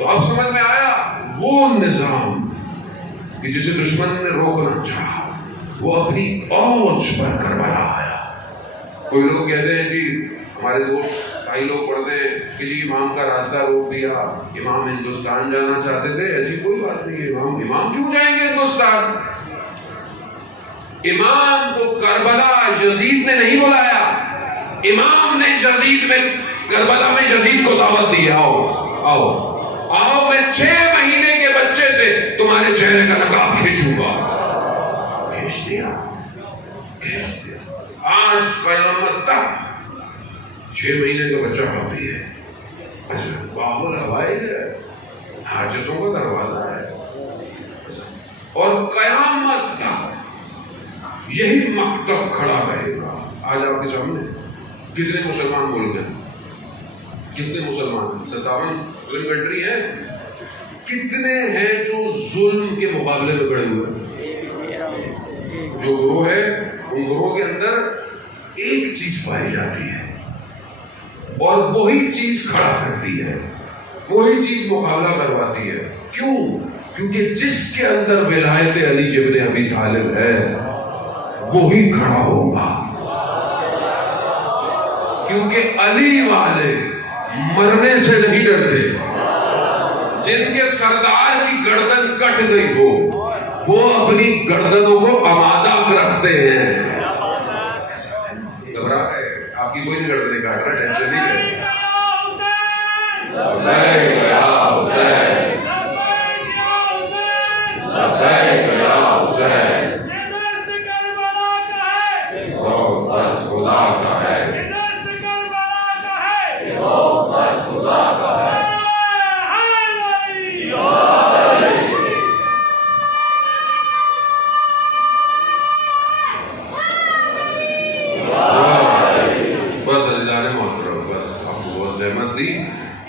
تو اب سمجھ میں آیا وہ نظام کہ جسے دشمن نے روکنا چاہا وہ اپنی اوج پر کربلا آیا. کوئی لوگ کہتے ہیں جی ہمارے دوست بھائی لوگ پڑھتے ہیں کہ جی امام کا راستہ روک دیا, امام ہندوستان جانا چاہتے تھے. ایسی کوئی بات نہیں ہے. امام کیوں جائیں گے ہندوستان؟ امام کو کربلا یزید نے نہیں بلایا, امام نے یزید میں کربلا میں یزید کو دعوت دی. آؤ میں 6 مہینے کے بچے سے تمہارے چہرے کا نقاب کھینچوں گا. کھینچ دیا. آج قیامت تک 6 مہینے کا بچہ کافی ہے. باب الحوائج ہے, حاجتوں کا دروازہ ہے. اور قیامت تک یہی مکتب کھڑا رہے گا. آج آپ کے سامنے کتنے مسلمان ملک ہیں, کتنے مسلمان 57 مسلم کنٹری ہیں, کتنے ہیں جو ظلم کے مقابلے میں کھڑے ہوئے ہیں؟ جو گروہ ہے ان گروہوں کے اندر ایک چیز پائی جاتی ہے اور وہی چیز کھڑا کرتی ہے, وہی چیز مقابلہ کرواتی ہے. کیوں؟ کیونکہ جس کے اندر ولایت علی ابن ابی طالب ہے وہی کھڑا ہوگا. کیونکہ علی والے مرنے سے نہیں ڈرتے. جن کے سردار کی گردن کٹ گئی ہو وہ اپنی گردنوں کو آمادہ رکھتے ہیں. گھبرا گئے, آپ کی کوئی نہیں گردنیں کاٹ رہا, ٹینشن نہیں لے. لبیک یا حسین, لبیک یا حسین, تو بس خدا کا ہے, تو بس خدا کا ہے.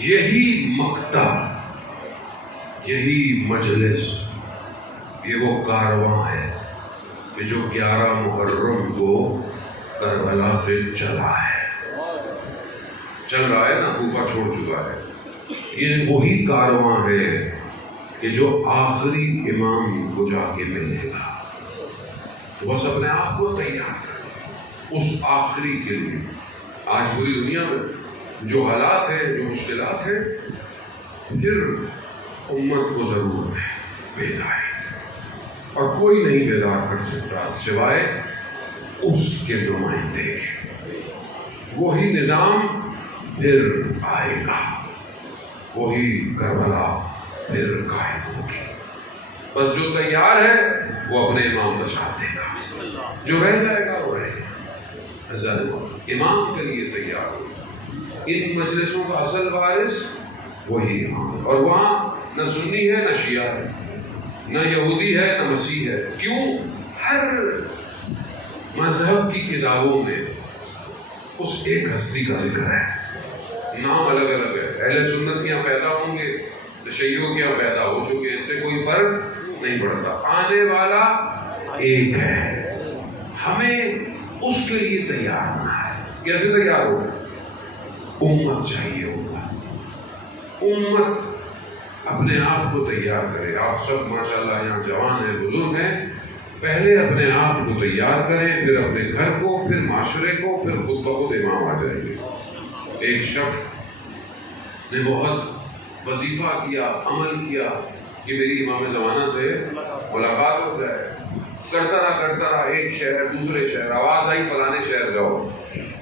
یہی مکتب, یہی مجلس, یہ وہ کارواں ہے کہ جو 11 محرم کو کربلا سے چلا ہے, چل رہا ہے نا, کوفہ چھوڑ چکا ہے. یہ وہی کارواں ہے کہ جو آخری امام کو جا کے ملے گا. تو بس اپنے آپ کو تیار کریں اس آخری کے لیے. آج پوری دنیا میں جو حالات ہیں, جو مشکلات ہیں, پھر امت کو ضرورت ہے بیداری, اور کوئی نہیں بیدار کر سکتا سوائے اس کے نمائندے کے. وہی نظام پھر آئے گا, وہی کربلا پھر قائم ہوگی. بس جو تیار ہے وہ اپنے امام کا ساتھ دے گا, جو رہ جائے گا وہ رہے گا. امام کے لیے تیار ہو. ان مجلسوں کا اصل وارث وہی امام, اور وہاں نہ سنی ہے نہ شیعہ ہے, نہ یہودی ہے نہ مسیح ہے. کیوں؟ ہر مذہب کی کتابوں میں اس ایک ہستی کا ذکر ہے, نام الگ الگ ہے. اہل سنت یہاں پیدا ہوں گے, تشیعوں کے یہاں پیدا ہو چکے, اس سے کوئی فرق نہیں پڑتا. آنے والا ایک ہے. ہمیں اس کے لیے تیار ہونا ہے. کیسے تیار ہو؟ امت چاہیے. امت اپنے آپ کو تیار کرے. آپ سب ماشاءاللہ یہاں جوان ہیں, بزرگ ہیں, پہلے اپنے آپ کو تیار کریں, پھر اپنے گھر کو, پھر معاشرے کو, پھر خود بخود امام آ جائیں گے. ایک شخص نے بہت وظیفہ کیا, عمل کیا کہ میری امام زمانہ سے ملاقات ہو جائے. کرتا رہا ایک شہر دوسرے شہر, آواز آئی فلانے شہر جاؤ.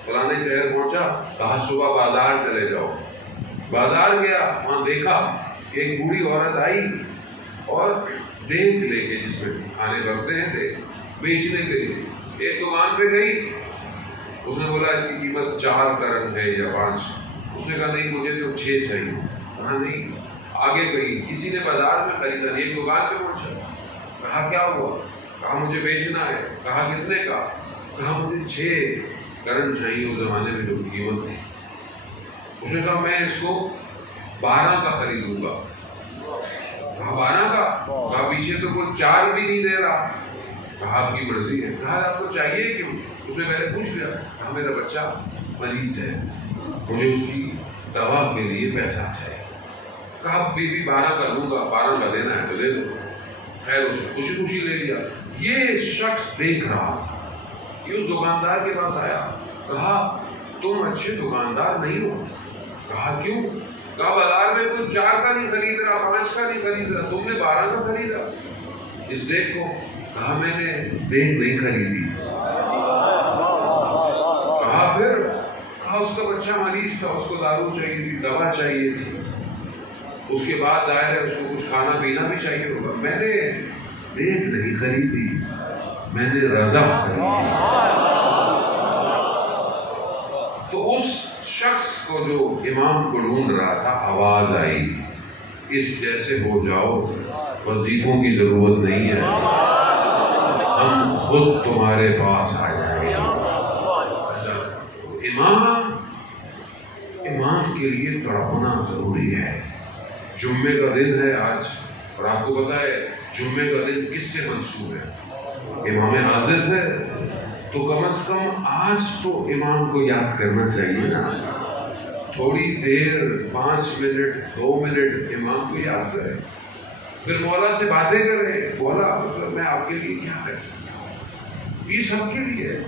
فلانے شہر پہنچا, کہا صبح بازار چلے جاؤ. بازار گیا, وہاں دیکھا کہ ایک بوڑھی عورت آئی اور دیکھ لے کے جس میں کھانے بنتے ہیں تھے بیچنے کے لیے. ایک دکان پہ گئی, اس نے بولا اس کی قیمت 4 کرن ہے یا 5. اس نے کہا نہیں مجھے تو 6 چاہیے. کہا نہیں. آگے گئی, کسی نے بازار میں خریدا, ایک دکان پہ پہنچا, کہا کیا ہوا؟ کہا مجھے بیچنا ہے. کہا کتنے کا؟ کہا مجھے 6 کرن چاہیے اس زمانے میں جو قیمت تھی. اس نے کہا میں اس کو 12 کا خریدوں گا. کہا 12 کا؟ کہا پیچھے تو کوئی 4 بھی نہیں دے رہا. کہا آپ کی مرضی ہے. کہا آپ کو چاہیے کیوں؟ اس نے پہلے پوچھ لیا. کہا میرا بچہ مریض ہے, مجھے اس کی دوا کے لیے پیسہ چاہیے. کہا بی 12 کا دوں گا، 12 کا دینا ہے تو دے دو. خیر اس نے خوشی خوشی لے لیا. یہ شخص دیکھ رہا تھا، یہ اس دکاندار کے پاس آیا، کہا تم اچھے دکاندار نہیں ہو. کہا کیوں؟ کہا بازار میں کوئی 4 کا نہیں خرید رہا، 5 کا نہیں خرید رہا، تم نے 12 کا خریدا اس دیکھ کو. کہا میں نے دیکھ نہیں خریدی. کہا پھر؟ کہا اس کا بچہ مریض تھا، اس کو دارو چاہیے تھی، دوا چاہیے تھی، اس کے بعد ظاہر ہے اس کو کچھ کھانا پینا بھی چاہیے ہوگا. میں نے دیکھ نہیں خریدی، میں نے رضا خریدی. تو اس شخص کو جو امام کو ڈھونڈ رہا تھا آواز آئی، اس جیسے ہو جاؤ، وظیفوں کی ضرورت نہیں ہے، ہم خود تمہارے پاس آ جائیں گے. امام کے لیے تڑپنا ضروری ہے. جمعے کا دن ہے آج، اور آپ کو پتا ہے جمعے کا دن کس سے منسوب ہے؟ امام حاضر سے. تو کم از کم آج تو امام کو یاد کرنا چاہیے نا، تھوڑی دیر 5 منٹ 2 منٹ امام کو یاد کرے، پھر مولا سے باتیں کرے. مولا مطلب میں آپ کے لیے کیا کر سکتا ہوں؟ یہ سب کے لیے.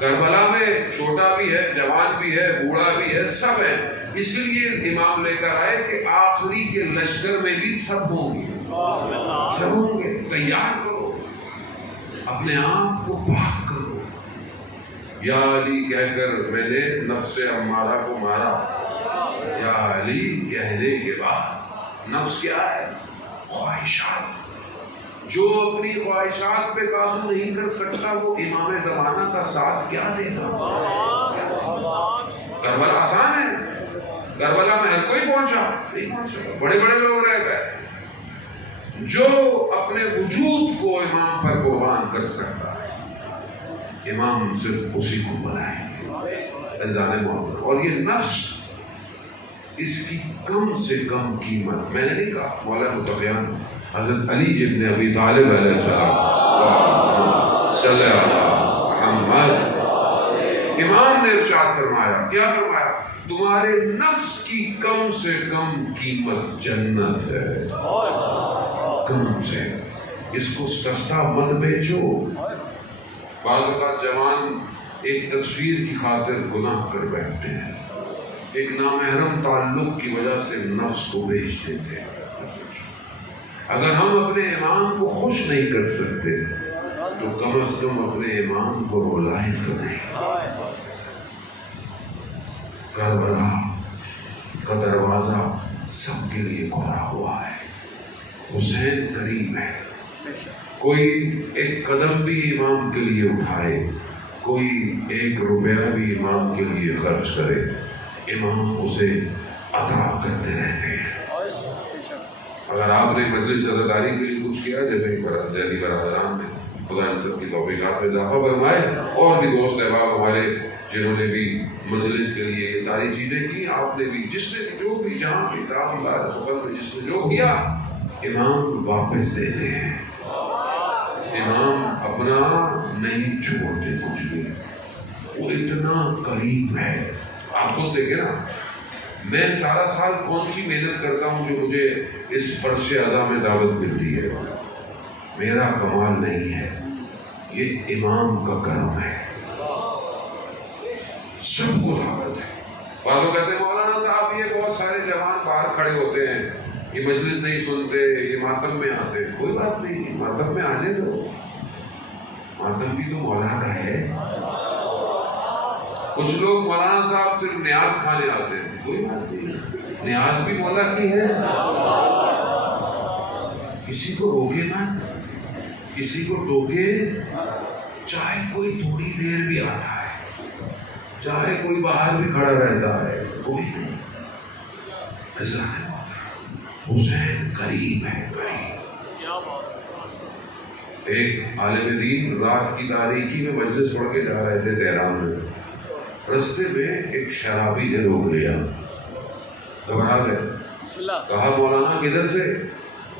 کربلا میں چھوٹا بھی ہے، جوان بھی ہے، بوڑھا بھی ہے، سب ہے. اس لیے امام لے کر آئے کہ آخری کے لشکر میں بھی سب ہوں گے، سب ہوں گے. تیار کرو، اپنے آپ کو پاک کرو. یا علی کہہ کر میں نے نفس امارہ کو مارا. یا علی کہنے کے بعد نفس کیا ہے؟ خواہشات. جو اپنی خواہشات پہ قابو نہیں کر سکتا وہ امام زمانہ کا ساتھ کیا دے گا؟ کربلا آسان ہے، کربلا میں ہر کوئی پہنچا نہیں پہنچا، بڑے بڑے لوگ رہ گئے. جو اپنے وجود کو امام پر قربان کر سکتا ہے امام صرف اسی کو بنائیں گے. عزیزان محمد، اور یہ نفس اس کی کم سے کم قیمت، میں نے نہیں کہا، مولا متقیان حضرت علی ابن ابی طالب علیہ السلام صلی اللہ علیہ محمد، امام نے ارشاد فرمایا، کیا فرمایا؟ تمہارے نفس کی کم سے کم قیمت جنت ہے. کم سے، اس کو سستا مت بیچو. بعض اوقات جوان ایک تصویر کی خاطر گناہ کر بیٹھتے ہیں، ایک نامحرم تعلق کی وجہ سے نفس کو بیچ دیتے ہیں. اگر ہم اپنے امام کو خوش نہیں کر سکتے تو کم از کم اپنے امام کو رلائیں تو نہیں. کربلا کا دروازہ سب کے لیے کھلا ہوا ہے. حسین قریب ہے. کوئی ایک قدم بھی امام کے لیے اٹھائے، کوئی 1 روپیہ بھی امام کے لیے خرچ کرے، امام اسے عطا کرتے رہتے ہیں. اگر آپ نے مجلس عزاداری کے لیے کچھ کیا، جیسے دہلی برادران میں، خدا ان سب کی توفیقات میں اضافہ فرمائے، اور بھی دوست احباب ہمارے جنہوں نے بھی مجلس کے لیے یہ ساری چیزیں کی، آپ نے بھی، جس نے جو بھی جہاں بھی کام سفر میں جس نے جو کیا، امام واپس دیتے ہیں. امام اپنا نہیں چھوڑتے کچھ بھی، وہ اتنا قریب ہے. آپ خود دیکھیں نا، میں سارا سال کون سی محنت کرتا ہوں جو مجھے اس فرش اعضا میں دعوت ملتی ہے. میرا کمال نہیں ہے، یہ امام کا کرم ہے. سب کو دعوت ہے. بعضوں کہتے ہیں مولانا صاحب یہ بہت سارے جوان باہر کھڑے ہوتے ہیں، یہ مجلس نہیں سنتے، یہ ماتم میں آتے. کوئی بات نہیں، ماتم میں آنے دو، ماتم بھی تو مولا کا ہے. کچھ لوگ مولانا صاحب صرف نیاز کھانے آتے ہیں، کوئی بات نہیں، نیاز بھی مولا کی ہے. کسی کو روکے مت، کسی کو ٹوکے، چاہے کوئی تھوڑی دیر بھی آتا ہے، چاہے کوئی باہر بھی کھڑا رہتا ہے، کوئی نہیں. حسین قریب ہے، قریب. ایک عالم دین رات کی تاریکی میں مجلس پڑھ کے جا رہے تھے تہران میں. رستے میں ایک شرابی نے روک لیا، گھبرا گئے. کہا مولانا کدھر سے؟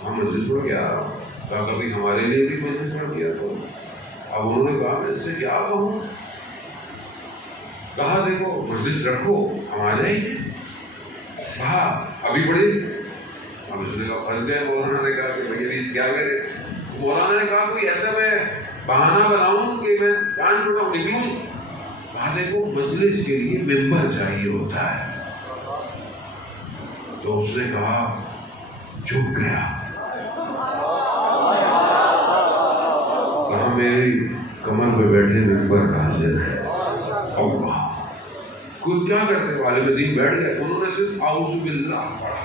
ہم مجلس پڑھ کے آ رہا ہوں. کہا کبھی ہمارے لیے بھی مجلس پڑھ کیا تو؟ اب انہوں نے کہا میں اس سے کیا کہوں. کہا دیکھو مجلس رکھو، ہم آ جائیں گے. کہا ابھی پڑھے. اب اس نے کہا پھنس گئے. مولانا نے کہا کہ بھائی ابھی کیا کرے. مولانا نے کہا کوئی ایسا میں بہانہ بناؤں کہ میں جان چھوڑا نکلوں. والے کو مجلس کے لیے ممبر چاہیے ہوتا ہے. تو اس نے کہا جھک گیا. کہا میری کمر پہ بیٹھے ممبر حاضر ہے. اللہ کوئی کیا کرتے. عالم دین بیٹھ گئے. انہوں نے صرف اعوذ باللہ پڑھا.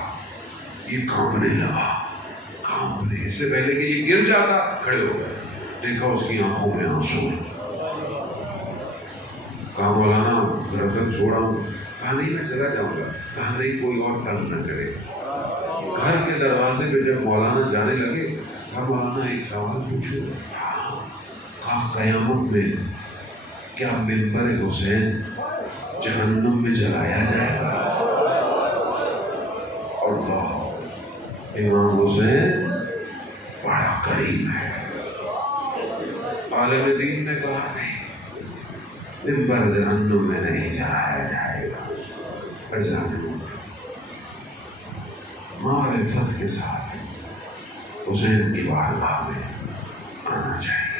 یہ کانپنے لگا. کانپنے اس سے پہلے کہ یہ گر جاتا کھڑے ہو گئے. دیکھا اس کی آنکھوں میں آنسو. کہا مولانا گھر تک چھوڑا ہوں. کہا نہیں میں چلا جاؤں گا. کہا نہیں کوئی اور تنگ نہ کرے. گھر کے دروازے پہ جب مولانا جانے لگے کہا مولانا ایک سوال پوچھو. کہا قیامت میں کیا ممبر حسین جہنم میں جلایا جائے گا؟ اللہ امام حسین بڑا کریم ہے. عالم دین نے کہا نہیں ممبر جہنم میں نہیں جلایا جائے گا. معرفت کے ساتھ حسین کی بارگاہ میں آنا چاہیے.